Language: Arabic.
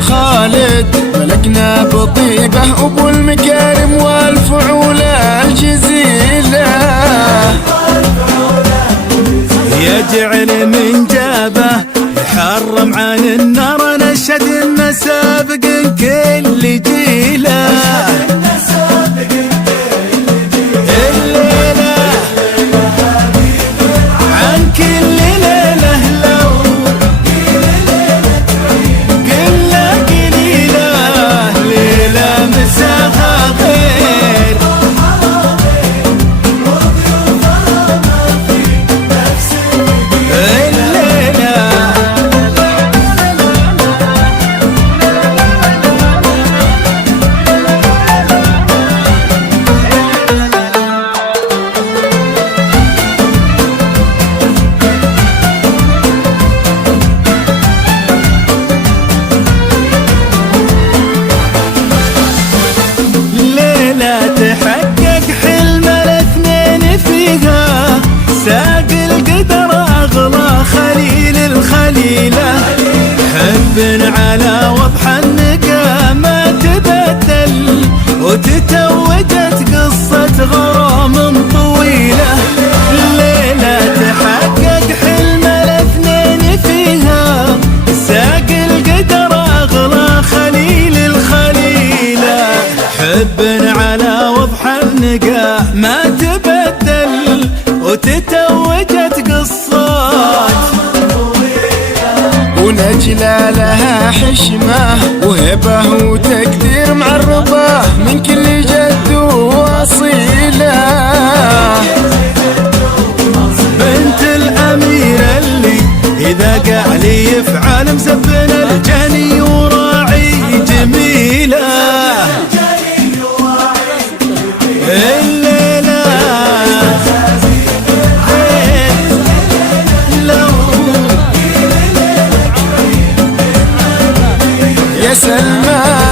خالد ملكنا بطيبه أبو المكارم والفعول الجزيلة. يجعل من جابه يحرم عن النار نشهد إن سابق كل جيله. تحقق حلم الاثنين فيها، ساق القدر أغلى خليل الخليلة. حب على وضح النقا ما تبدل، وتتوجت قصة غرام طويلة. الليلة تحقق حلم الاثنين فيها، ساق القدر أغلى خليل الخليلة. حب على وضح النقا ما تبدل، وتتوجت قصات ونجلى لها حشمة وهبة وتقدير معربة من كل جد وأصيلة. بنت الأمير اللي إذا قال يفعل مسبن الجني وراعي جميلة. يا سلمان